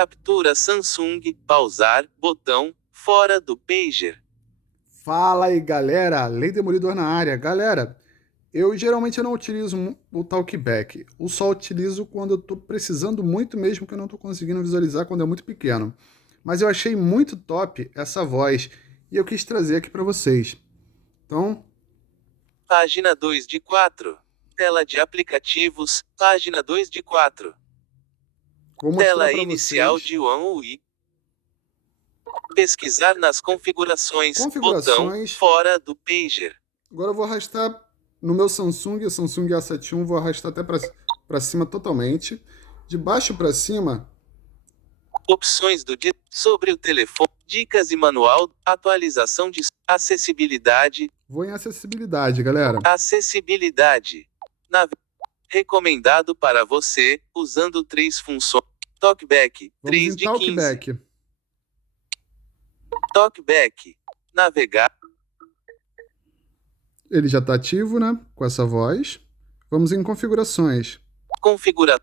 Captura Samsung, pausar, botão, fora do pager. Fala aí, galera. Lei Demolidor na área. Galera, eu geralmente não utilizo o talkback. Eu só utilizo quando eu tô precisando muito mesmo, que eu não tô conseguindo visualizar quando é muito pequeno. Mas eu achei muito top essa voz e eu quis trazer aqui para vocês. Então, Página 2 de 4. Tela de aplicativos, página 2 de 4. vou mostrar Tela para inicial vocês de One UI. Pesquisar nas configurações, botão, configurações. fora do pager. Agora eu vou arrastar no meu Samsung, o Samsung A71, vou arrastar até para cima totalmente. De baixo para cima, Opções do dia sobre o telefone, dicas e manual, atualização de acessibilidade, vou em acessibilidade, galera. acessibilidade. Nave... Recomendado para você, usando 3 funções. Talkback, Vamos 3 em de 15. talkback. Talkback. Navegar. Ele já está ativo, né? Com essa voz. Vamos em configurações. Configura...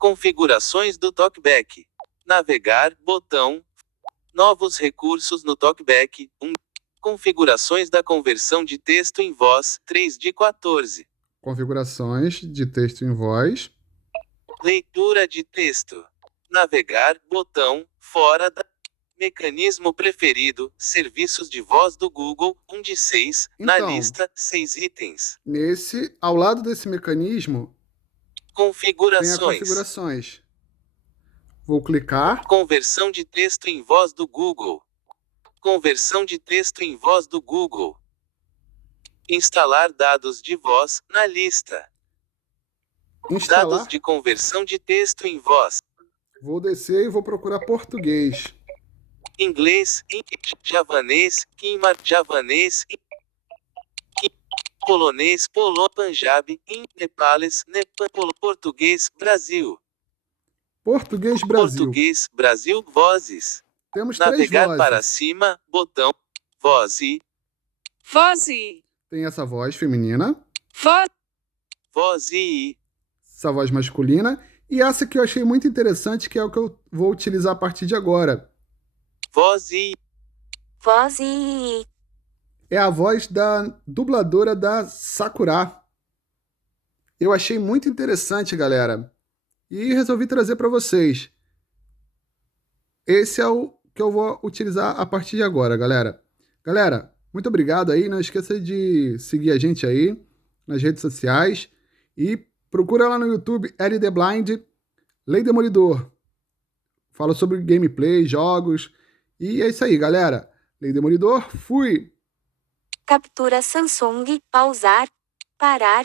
Configurações do Talkback. Navegar, botão. Novos recursos no Talkback. 1. Configurações da conversão de texto em voz, 3 de 14. Configurações de texto em voz. Leitura de texto. Navegar, botão, fora da... Mecanismo preferido, serviços de voz do Google, 1 de 6, na Então, lista, 6 itens. ao lado desse mecanismo, tem a Configurações. configurações. Vou clicar. Conversão de texto em voz do Google. Conversão de texto em voz do Google. Instalar dados de voz, na lista. Instalar. Dados de conversão de texto em voz. Vou descer e vou procurar português. Inglês, javanês, javanês, polonês, Punjab, nepalês, português, Brasil. Português Brasil. Português, Brasil, vozes. Temos Navegar 3 para vozes. cima, botão, voz e... Tem essa voz feminina. Voz e... Essa voz masculina. E essa que eu achei muito interessante, que é o que eu vou utilizar a partir de agora. Voz e... É a voz da dubladora da Sakura. Eu achei muito interessante, galera. E resolvi trazer para vocês. Esse é o que eu vou utilizar a partir de agora, galera. Galera, muito obrigado aí. Não esqueça de seguir a gente aí nas redes sociais. E procura lá no YouTube LD Blind, Lei Demolidor. Fala sobre gameplay, jogos. E é isso aí, galera. Lei Demolidor, fui! Captura Samsung, pausar, parar.